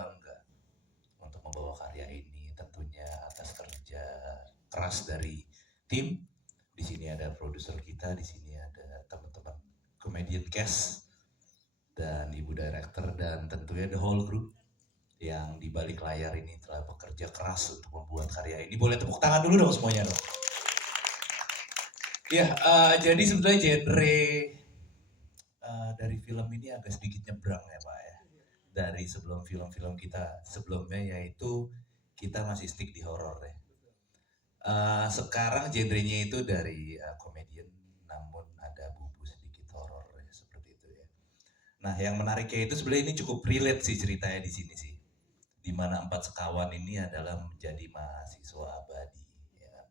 bangga untuk membawa karya ini, tentunya atas kerja keras dari tim. Di sini ada produser kita, di sini ada teman-teman comedian cast dan ibu director dan tentunya the whole group yang di balik layar ini telah bekerja keras untuk membuat karya ini. Boleh tepuk tangan dulu dong semuanya dong. Ya, jadi sebetulnya genre dari film ini agak sedikit nyebrang ya Pak ya. Dari sebelum film-film kita sebelumnya, yaitu kita masih stick di horor ya. Sekarang genrenya itu dari komedian, namun ada bumbu sedikit horor ya, seperti itu ya. Nah, yang menariknya itu sebenarnya ini cukup relate sih ceritanya di sini sih. Di mana 4 sekawan ini adalah menjadi mahasiswa abadi. Ya kan?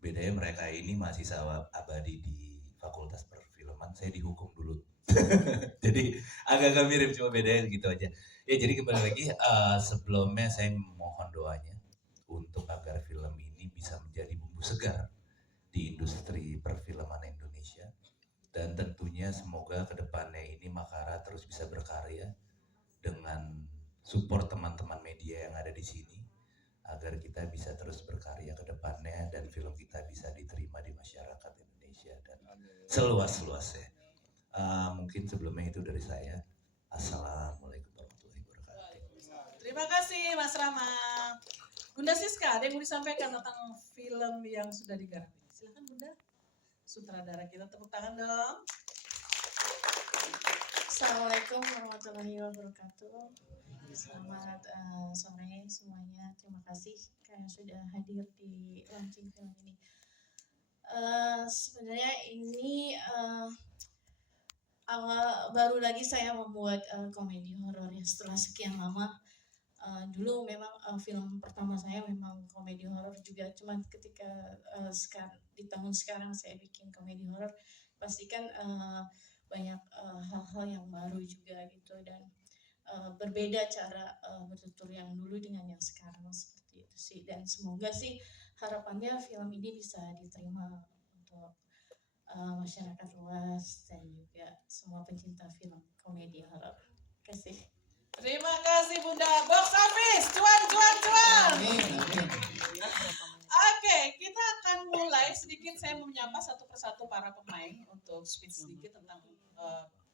Bedanya mereka ini mahasiswa abadi di Fakultas Perfilman, saya dihukum dulu. Jadi agak-agak mirip, cuma bedanya gitu aja. Ya jadi kembali lagi, sebelumnya saya mohon doanya untuk agar film ini bisa menjadi bumbu segar di industri perfilman Indonesia. Dan tentunya semoga kedepannya ini Makara terus bisa berkarya dengan support teman-teman media yang ada di sini, agar kita bisa terus berkarya ke depannya dan film kita bisa diterima di masyarakat Indonesia dan seluas-luasnya. Mungkin sebelumnya itu dari saya. Assalamualaikum warahmatullahi wabarakatuh. Terima kasih Mas Rama. Bunda Siska, ada yang mau disampaikan tentang film yang sudah digarap? Silakan Bunda. Sutradara kita, tepuk tangan dong. Assalamualaikum warahmatullahi wabarakatuh. Selamat sore semuanya. Terima kasih karena sudah hadir di launching film ini. Sebenarnya ini baru lagi saya membuat komedi horor ya setelah sekian lama. Dulu memang film pertama saya memang komedi horor juga, cuman ketika di tahun sekarang saya bikin komedi horor, pastikan banyak hal-hal yang baru juga gitu, dan berbeda cara bertutur yang dulu dengan yang sekarang, seperti itu sih. Dan semoga sih harapannya film ini bisa diterima untuk masyarakat luas dan juga semua pencinta film komedi horor. Terima kasih. Terima kasih Bunda. Box office, cuan. Oke, kita akan mulai sedikit. Saya mau menyapa satu persatu para pemain untuk speech sedikit tentang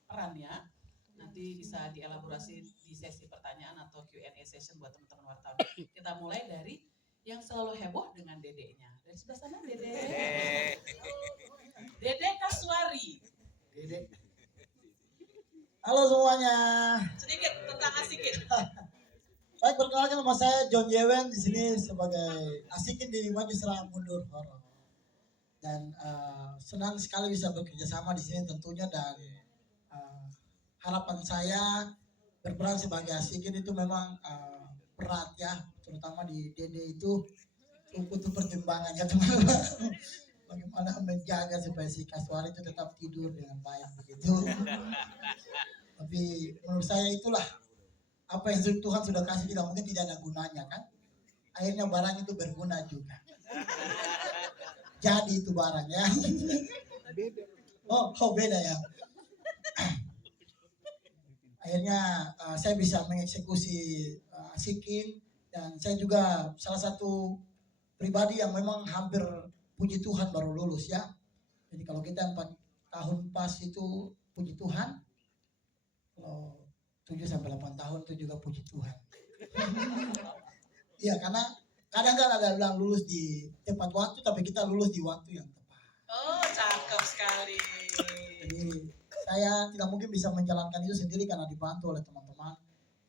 perannya. Nanti bisa dielaborasi di sesi pertanyaan atau Q&A session buat teman-teman wartawan. Kita mulai dari yang selalu heboh dengan dedeknya. Dari sebelah sana, Dede. Dede Kaswari. Dede. Halo semuanya. Sedikit tentang Asikin. Baik, perkenalkan nama saya John Yewen, di sini sebagai Asikin di Maju Serang Mundur Horor. Dan senang sekali bisa bekerja sama di sini tentunya, dan harapan saya berperan sebagai Asikin itu memang berat ya, terutama di Dede itu butuh pertimbangannya teman-teman. Bagaimana menjaga supaya si Kaswari itu tetap tidur dengan baik begitu. Tapi menurut saya itulah apa yang Tuhan sudah kasih, tidak mungkin tidak ada gunanya kan. Akhirnya barang itu berguna juga. Jadi itu barang ya. Oh beda ya. Akhirnya saya bisa mengeksekusi Asikin, dan saya juga salah satu pribadi yang memang hampir puji Tuhan baru lulus ya. Jadi kalau kita 4 tahun pas itu puji Tuhan, kalau 7-8 tahun itu juga puji Tuhan. Iya, karena kadang kan ada bilang lulus di tepat waktu, tapi kita lulus di waktu yang tepat. Oh, cakep sekali. Jadi saya tidak mungkin bisa menjalankan itu sendiri karena dibantu oleh teman-teman,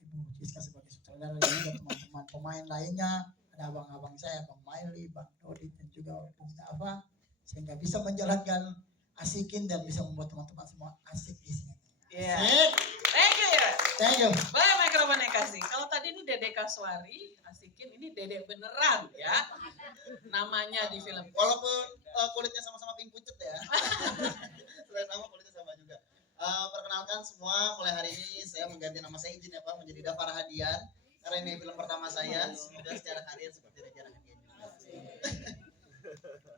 Ibu Siska sebagai sutradara, dan juga teman-teman pemain lainnya. Ada abang-abang saya, Bang Maili, Bang Dodi, dan juga Bung Dava, sehingga bisa menjalankan Asikin dan bisa membuat teman-teman semua asik di sini. Iya. Thank you. Boleh mikrofonnya kasih. Kalau tadi ini Dede Kaswari, Asikin, ini Dede beneran ya. Namanya di film. Walaupun kulitnya sama-sama pink pucet ya. Selain nama kulitnya sama juga. Perkenalkan semua, mulai hari ini saya mengganti nama saya, izin ya Pak, menjadi Dava Rahadian. Karena ini film pertama saya, semoga secara hadir seperti Raja Rahadian juga.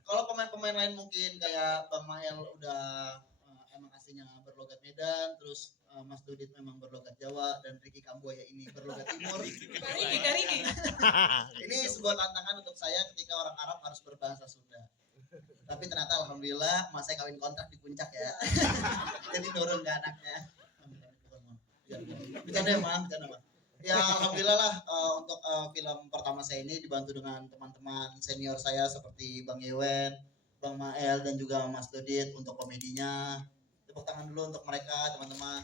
Kalau pemain-pemain lain mungkin kayak Bang Mahel udah emang aslinya berlogat Medan, terus Mas Dudit memang berlogat Jawa, dan Ricky Kambuaya ini berlogat Timur. Kariki. Ini sebuah tantangan untuk saya ketika orang Arab harus berbahasa Sunda. Tapi ternyata alhamdulillah mas saya kawin kontrak di puncak ya. Jadi turun ke anaknya. Bercanda ya Mang, bercanda Mang. Ya alhamdulillah lah untuk film pertama saya ini dibantu dengan teman-teman senior saya seperti Bang Yewen, Bang Mael, dan juga Mas Dodit untuk komedinya. Tepuk tangan dulu untuk mereka teman-teman.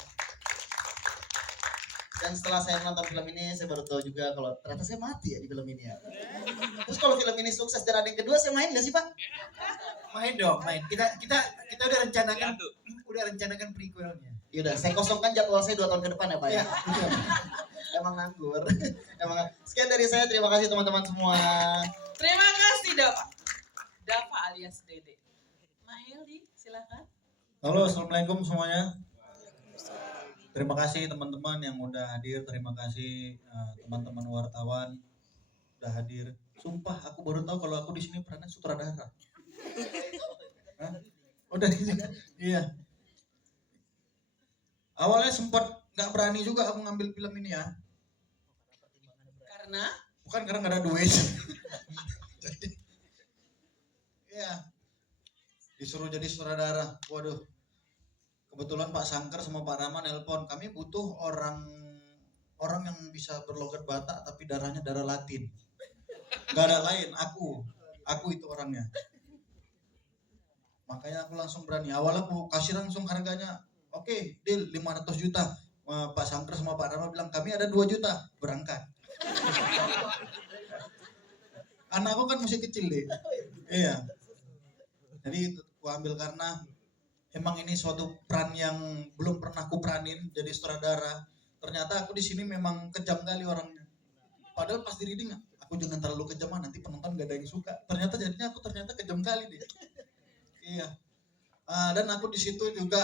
Dan setelah saya nonton film ini, saya baru tahu juga kalau ternyata saya mati ya di film ini ya. Terus kalau film ini sukses dan ada yang kedua, saya main nggak sih Pak? Main dong, main. Kita udah rencanakan prequelnya. Yaudah, saya kosongkan jadwal saya 2 tahun ke depan ya Pak ya. Emang nganggur. Sekian dari saya, terima kasih teman-teman semua. Terima kasih Dava. Dava alias Dede. Maeli, silakan. Halo, assalamualaikum semuanya. Terima kasih teman-teman yang udah hadir. Terima kasih teman-teman wartawan udah hadir. Sumpah, aku baru tahu kalau aku di sini peranan sutradara. Hah? Udah gitu. Iya. Awalnya sempat nggak berani juga aku ngambil film ini ya. Karena Bukan karena nggak ada duit. Iya. Disuruh jadi sutradara. Waduh. Kebetulan Pak Sangker sama Pak Rama nelpon. Kami butuh orang yang bisa berlogat Batak tapi darahnya darah Latin. Gak ada lain. Aku itu orangnya. Makanya aku langsung berani. Awalnya aku kasih langsung harganya. Oke, deal 500 juta. Pak Sangker sama Pak Rama bilang kami ada 2 juta. Berangkat. Anakku kan masih kecil deh. Iya. Jadi aku ambil karena emang ini suatu peran yang belum pernah aku peranin jadi sutradara. Ternyata aku di sini memang kejam kali orangnya. Padahal pas di reading aku jangan terlalu kejam nanti penonton gak ada yang suka. Ternyata jadinya aku ternyata kejam kali deh. Iya. Dan aku di situ juga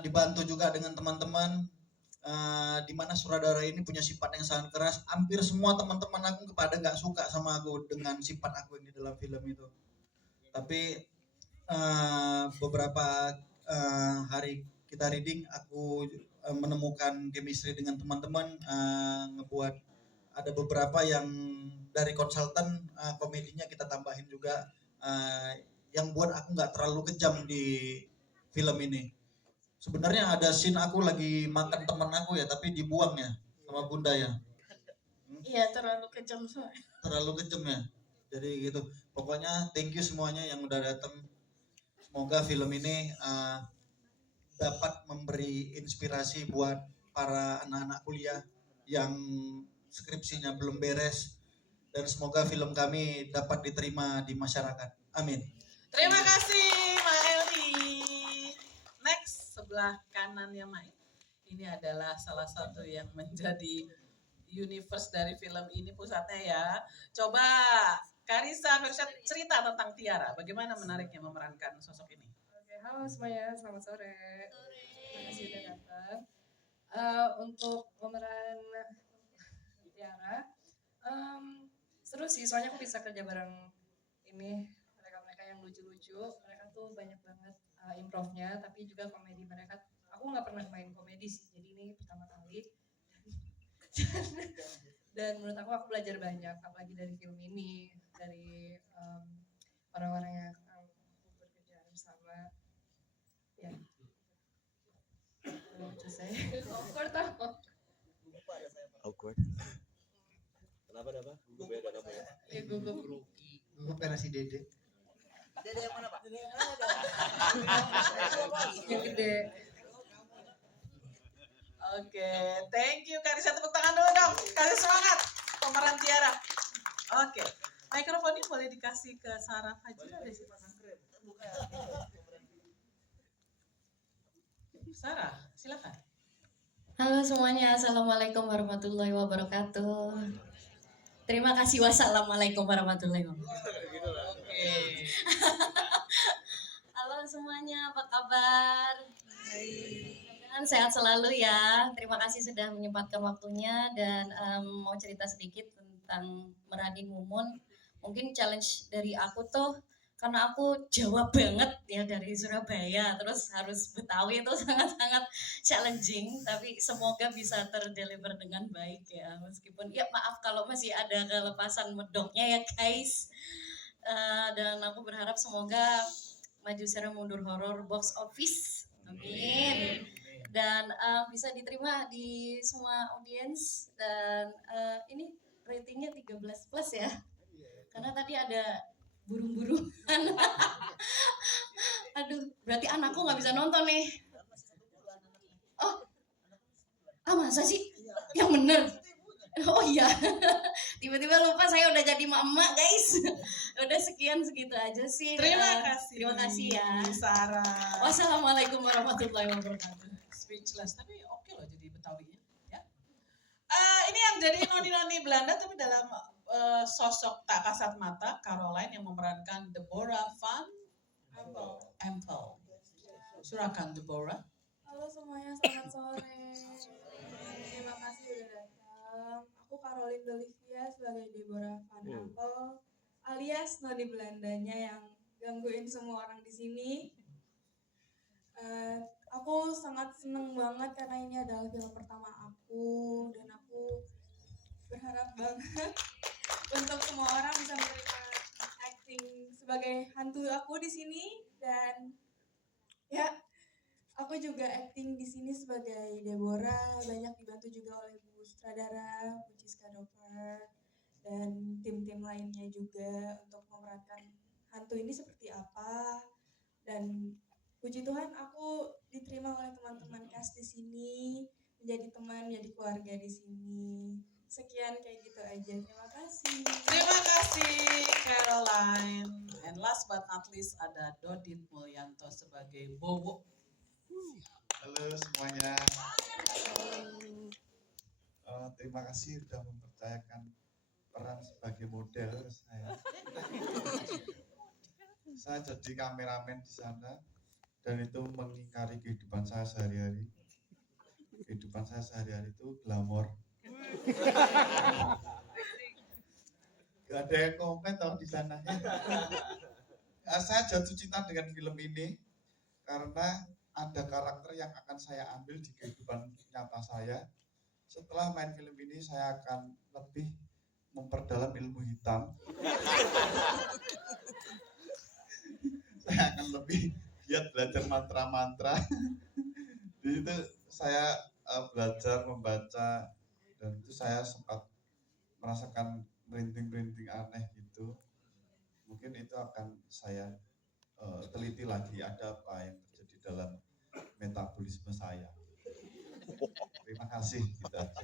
dibantu juga dengan teman-teman di mana sutradara ini punya sifat yang sangat keras. Hampir semua teman-teman aku kepada nggak suka sama aku dengan sifat aku yang di dalam film itu. Tapi beberapa hari kita reading, aku menemukan chemistry dengan teman-teman, ngebuat ada beberapa yang dari konsultan komedinya kita tambahin juga, yang buat aku nggak terlalu kejam di film ini. Sebenarnya ada scene aku lagi makan temen aku ya, tapi dibuang ya sama bunda ya. Iya, terlalu kejam soalnya. Terlalu kejam ya. Jadi gitu. Pokoknya thank you semuanya yang udah datang. Semoga film ini dapat memberi inspirasi buat para anak-anak kuliah yang skripsinya belum beres, dan semoga film kami dapat diterima di masyarakat. Amin. terima kasih Maeli. Next, sebelah kanannya Mai. Ini adalah salah satu yang menjadi universe dari film ini pusatnya ya. Coba Karissa Mersyad cerita tentang Tiara. Bagaimana menariknya memerankan sosok ini? Oke, halo semuanya, selamat sore. Terima kasih udah datang. Untuk pemeran Tiara, seru sih, soalnya aku bisa kerja bareng ini mereka-mereka yang lucu-lucu. Mereka tuh banyak banget improv-nya, tapi juga komedi mereka. Aku nggak pernah main komedi sih, jadi ini pertama kali. Dan menurut aku belajar banyak, apalagi dari film ini, dari orang-orang yang bekerja bersama. Ya. Selesai. Awkward tau. Awkward. Kenapa? Gugup ya kamu ya? Ya gugup. Gugup versi Dede. Dede yang mana Pak? Yang gede. Oke, thank you Karissa, tepuk tangan dulu dong. Kasih semangat pemeran Tiara. Oke, mikrofonnya boleh dikasih ke Sarah Fajira deh. Sarah, silakan. Halo semuanya, assalamualaikum warahmatullahi wabarakatuh. Terima kasih, wassalamualaikum warahmatullahi wabarakatuh. Oke. Halo semuanya, apa kabar? Mudah-mudahan sehat selalu ya. Terima kasih sudah menyempatkan waktunya, dan mau cerita sedikit tentang Meranin Mumun. Mungkin challenge dari aku tuh karena aku Jawa banget ya dari Surabaya, terus harus Betawi itu sangat-sangat challenging, tapi semoga bisa terdeliver dengan baik ya, meskipun ya maaf kalau masih ada kelepasan medoknya ya guys. Dan aku berharap semoga maju secara mundur horor box office, amin, dan bisa diterima di semua audiens, dan ini ratingnya 13 plus ya, karena tadi ada burung-burungan. Aduh, berarti anakku nggak bisa nonton nih. Oh, masa sih? Yang bener? Oh iya, tiba-tiba lupa saya udah jadi mama guys. Udah sekian segitu aja sih. Terima kasih. Terima kasih ya. Sarah. Wassalamualaikum warahmatullahi wabarakatuh. Speechless, tapi oke loh jadi Betawinya. Ya. Ini yang jadi noni-noni Belanda tapi dalam sosok tak kasat mata Caroline yang memerankan Deborah van Empel. Silakan Deborah. Halo semuanya, selamat sore. Terima kasih udah datang. Aku Caroline Dolivia sebagai Deborah van Empel, alias noni Belandanya yang gangguin semua orang di sini. Aku sangat seneng banget karena ini adalah film pertama aku, dan aku berharap banget untuk semua orang bisa menerima acting sebagai hantu aku di sini, dan ya aku juga acting di sini sebagai Deborah, banyak dibantu juga oleh Bu Sutradara, Bu Ciska Doper, dan tim-tim lainnya juga untuk memerankan hantu ini seperti apa. Dan puji Tuhan aku diterima oleh teman-teman cast di sini, menjadi teman, menjadi keluarga di sini. Sekian, kayak gitu aja. Terima kasih. Terima kasih Caroline. And last but not least ada Dodit Mulyanto sebagai Bowo. Halo semuanya. Terima kasih sudah mempercayakan peran sebagai model saya. Saya jadi kameramen di sana dan itu mengingkari kehidupan saya sehari-hari. Kehidupan saya sehari-hari itu glamor. Gak ada yang komen tau di sana. Saya jatuh cinta dengan film ini karena ada karakter yang akan saya ambil di kehidupan nyata saya. Setelah main film ini saya akan lebih memperdalam ilmu hitam. Saya akan lebih giat belajar mantra-mantra. Di situ saya belajar membaca, dan itu saya sempat merasakan merinding-merinding aneh gitu. Mungkin itu akan saya teliti lagi ada apa yang terjadi dalam metabolisme saya. Terima kasih, gitu aja.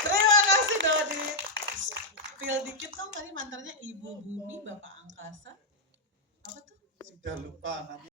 Terima kasih Dodit. Spill dikit dong tadi mantarnya Ibu Bumi, Bapak Angkasa. Apa tuh? Sudah lupa namanya.